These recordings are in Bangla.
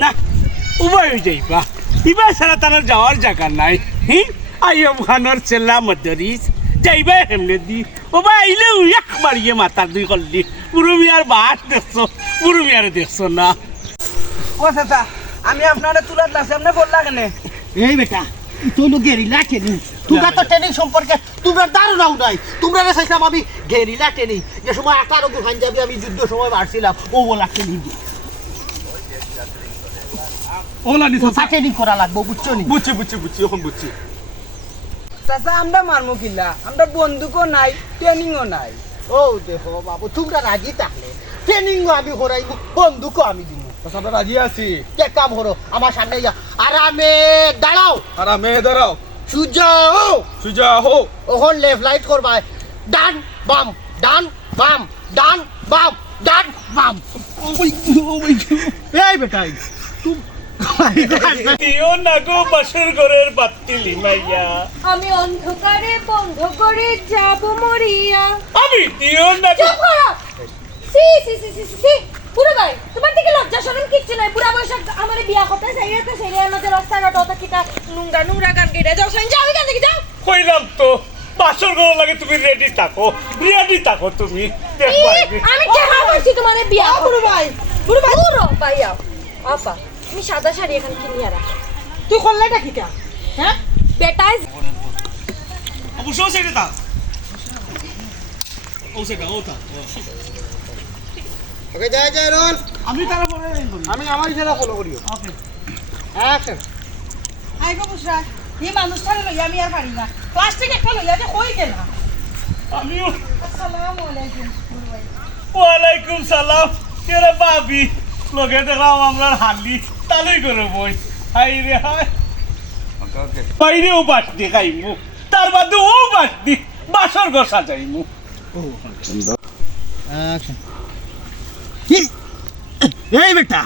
না উভয় যাইবা ইবা ছাড়া তার যাওয়ার জায়গা নাই আইয়ুব খানের চেলা মদরিস যাইবা হেমনে দি ওবা আইলে এক মারিয়ে মাথার দুই করলি পুরুমিয়ার বাস দেখছো পুরুমিয়ারে দেখছো না ও চাচা আমি আপনারে তুলার লাসে আপনি বললা কেন এই বেটা তুই তো গেরিলা ট্রেনিং তোমরা তো ট্রেনিং সম্পর্কে তোমরা ধারণাও নাই তোমরা চাইছিলাম আমি গেরিলা ট্রেনিং যে সময় 18 গুণ পাঞ্জাবি আমি যুদ্ধ সময় মারছিলাম ও বলা ট্রেনিং ওলা নি ট্রেনিং করা লাগবে বুঝছো নি বুঝছি এখন বুঝছি চাচা আমরা মারমু কিল্লা আমরা বন্দুকও নাই ট্রেনিংও নাই ও দেখো বাবু তোমরা রাজি থাকলে ট্রেনিংও আমি করাইব বন্দুকও আমি দিব আমরা রাজি আছি কে কাম করো আমার সামনে যা আরামে দাঁড়াও সুজা হো ওখন লেফট লাইট করবা ডান বাম ডান বাম ডান বাম ডান বাম এই বেটাই দিও না গো বাসর ঘরের বাতি লিমাইয়া আমি অন্ধকারে বন্ধ করে যাব মরিয়া আমি দিও না গো চুপ করো সি পুরো ভাই তোমার দিকে লজ্জা শরম কিচ্ছু নাই পুরা বয়স আমারে বিয়া করতে চাইতে সেরে আমাদের রাস্তাঘাট অত কিটা নোংরা গান গেড়ে যাও সাইন যাও এখান থেকে যাও কইলাম তো বাসর ঘর লাগে তুমি রেডি থাকো তুমি দেখো আমি কেন বলছি তোমারে বিয়া পুরো ভাই ভাইয়া আপা তুমি সাদা শাড়ি এখানে কিনিয়া রাখো তুই করলেটা কিটা হ্যাঁ বেটা অবশ্য সেটা তা ও সেটা ওটা ওকে যাই রোল আমি তারা পরে আমি আমার ইশারা ফলো করিও ওকে অ্যাকশন আইগো বুশরা এই মানুষটারে লইয়া আমি আর পারি না প্লাস্টিক একটা লইয়া যে কই গেলা আমিও আসসালামু আলাইকুম ওয়ালাইকুম সালাম কেরে বাবি লগে দেখলাম আমরা হালি তালই করে বই হাই রে হাই ওকে বাইরেও বাস দি খাইমু তার বাদে ও বাস দি বাসর ঘর সাজাইমু অ্যাকশন এই বেটা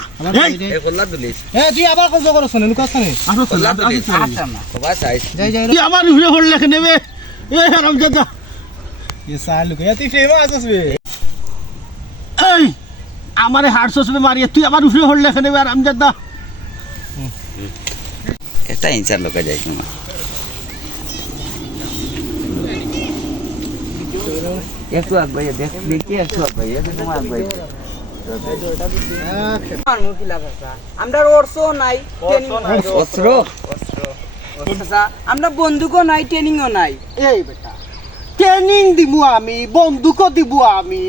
এ কল্লা দুলিস তুই আবার কত করছ না লুকাছ না কল্লা দুলিস আচ্ছা না কবা চাইছ যাই তুই আবার উড়ে হল লেখে নেবে এই হারামজাদা এ সালু কে তুই ফেমাস আসবে এই আমারে হাড়ছস মে মারিয়ে তুই আবার উড়ে হল লেখে নেবে হারামজাদা এটা ইনচার লোকে যাই না একটু আগবাইয়া দেখ দেখি একটু আগবাইয়া তোমার আগবাইয়া মারমু কিলা চাচা আমরা অস্ত্র নাই অস্ত্র চাচা আমরা বন্দুকও নাই ট্রেনিংও নাই এই বেটা ট্রেনিং দিব আমি বন্দুকও দিব আমি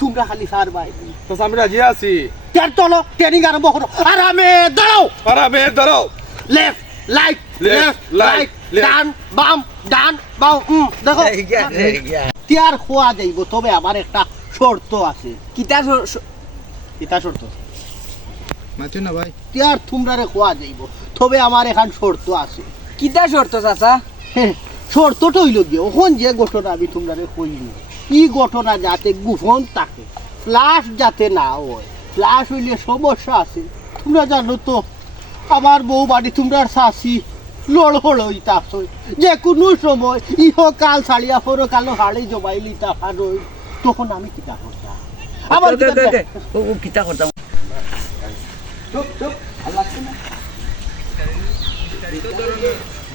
তোমরা খালি সার ভাই তো আমি রাজি আছি তার চলো ট্রেনিং আরম্ভ করো আরামে দাঁড়াও লেফট লাইট লেফট লাইট ডান বাম দেখো তিয়ার খোয়া যাইব তবে আমার একটা শর্ত আছে কিতা শর্ত মাতি না ভাই তিয়ার তোমরারে খোয়া যাইব তবে আমার এখান শর্ত আছে কিটা শর্ত চাচা শর্তটা হইল গিয়ে ওখান যে ঘটনা আমি তোমরারে কইনি ই ঘটনা যাতে গোপন থাকে ফ্লাশ যাতে না হয় ফ্লাশ হইলে সমস্যা আছে তোমরা জানো তো আমার বউ বাড়ি তোমরা শাসি লড়হড় হইতা যে কোনো সময় ইহকাল ছাড়িয়া পরকাল হাড়ে জমাই লিতা হারই তখন আমি কিতা করতাম আমার কিটা করতাম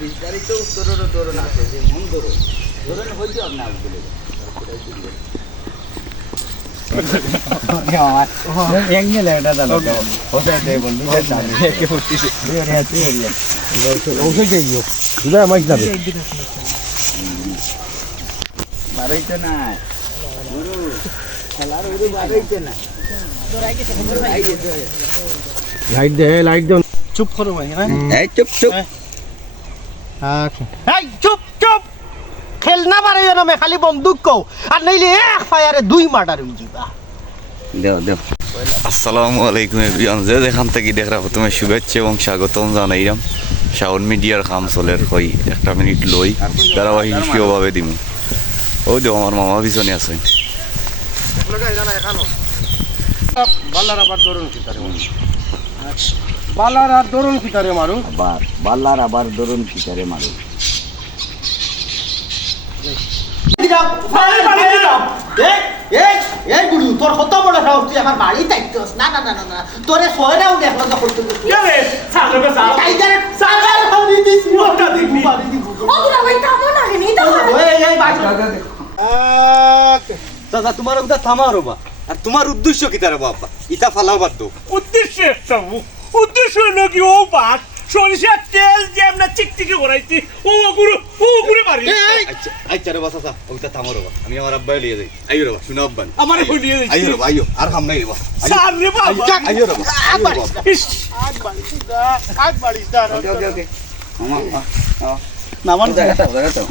বিস্তারিত উত্তরের ধরন আছে যে মন ধরন হয়ে যাও না লাইট দে চুপ করো ভাই হ্যাঁ চুপ চুপ খেলনা পারে যেন মে খালি বন্দুক কও আর নইলে এক ফায়ারে 2 মার্ডার হই যাবা দেও আসসালামু আলাইকুম এভরিওয়ান যে যেখান থেকে দেখরা প্রথমে শুভেচ্ছা এবং স্বাগতম জানাইলাম শাওন মিডিয়ার কাম চলের কই একটা মিনিট লই ধারাবাহিকভাবে দিম ও দেও আমার মামা পিছনে আছে বাল্লার আবার দরুন কিতারে মারু বাল্লার আবার দরুন কিতারে মারু এই গুরু তোর কত বড় সাহস তুই আমার বাড়ি থাকতেস না না না না না তোরে সয়রাও দেখলো না করতে গেলে সাগর সাগর টাইগারে সাগর হাউনি দিছি ওটা দেখবি ও দুলা ভাই থামো না হেনি তো এই বাড়ি চাচা তোমার ওটা থামাও রবা আর তোমার উদ্দেশ্য কি তার বাবা ইটা ফালাও বাদ দাও উদ্দেশ্য একটা উদ্দেশ্য হলো কি ও পাট সরিষার তেল যে আমরা চিকচিকি করাইছি ও গুরু মারি আচ্ছা আচ্ছা রবা চাচা ওটা থামাও রবা আমি আমার আব্বাই লিয়ে যাই আইও রবা শুনো আব্বা আমার হইলিয়ে দিছি আইও রবা আইও আর খাম নাই রবা সার রে বাবা আইও রবা ইস আগ বাড়ি দা ওকে ওকে মামা নামান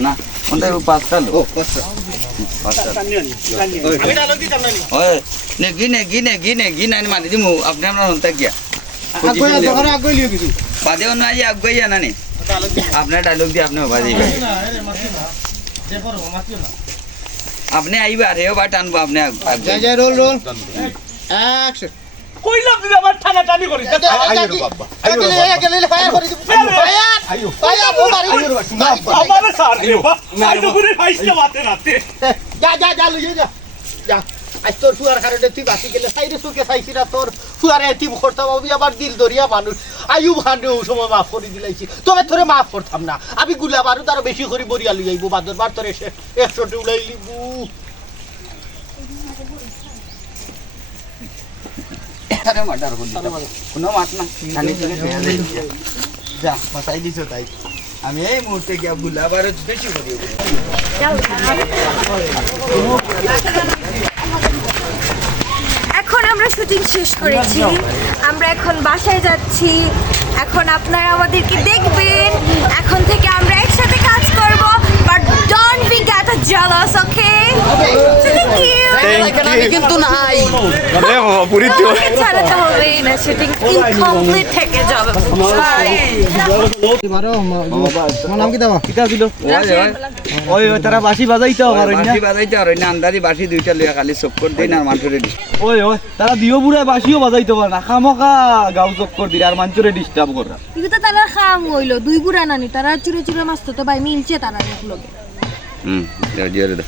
না কোনটা পাঁচটা লো ও আচ্ছা আমি ডালক দিতাম না নি ওই নেগি নাই মারি দিমু আপনি আমরা হন্তা গিয়া আগুই দোকান আগুই লিয়ে গেছি বাদে অন্য আই আগুই জানা নি আপনার ডায়লগ দিয়ে আপনি বাজি আপনি আইবা রেও বা টানবো আপনি জয় জয় রোল রোল অ্যাকশন কইলাম দিদি আমার টানা টানি করিস আইও রবা আব্বা আইও রবা গেলে ফায়ার করে দিব ফায়ার আইও ফায়ার ও বাড়ি আইও রবা শুনো আব্বা আমার সার রে বাবা আই তো গুরি ফাইসটা মাতে রাতে যা যা যা লইয়ে যা যা আজ তোর ফুয়ার কারণে তুই বাঁচি গেলে সাইরে চোখে চাইছি না তোর ফুয়ারে এতিম করতাম আমি আবার দিল দরিয়া মানুষ আয়ুব খান ও সময় মাফ করে দিলাইছি তবে তোরে মাফ করতাম না আমি গুলা বারু তারও বেশি করে বরিয়া লই আইবো বাদর বার তোর এসে 100টি উড়াই লিবু আরে মার্ডার কোন কোনো মাত না খানি খানি যা বাঁচাই দিছো তাই আমি এই মুহূর্তে গিয়া বুলাবার বেশি করি এখন আমরা শুটিং শেষ করেছি আমরা এখন বাসায় যাচ্ছি এখন আপনারা আমাদেরকে দেখবেন এখন থেকে আমরা একসাথে কাজ করব but don't be get jealous okay thank you আমি কিন্তু নাই ছাড়াতে হবে না শুটিং ইনকমপ্লিট থেকে যাবে মারো তোমার নাম কি দাও কিটা দিল ওই ওই তারা বাঁশি বাজাইতে পারে না বাসি বাজাইতে আর না আন্দাজি বাসি দুইটা লইয়া খালি চক্কর দিন আর মাঠরে দিস ওই ওই তারা দিও বুড়া বাঁশিও বাজাইতে পারে না খামোখা গাও চক্কর দিলে আর মানুষরে ডিস্টার্ব করা কিন্তু তো তারা খাম হইলো দুই বুড়া নানি তারা চুরে চুরে মাছ তো ভাই মিলছে তারা এক লগে হুম দিয়ে দে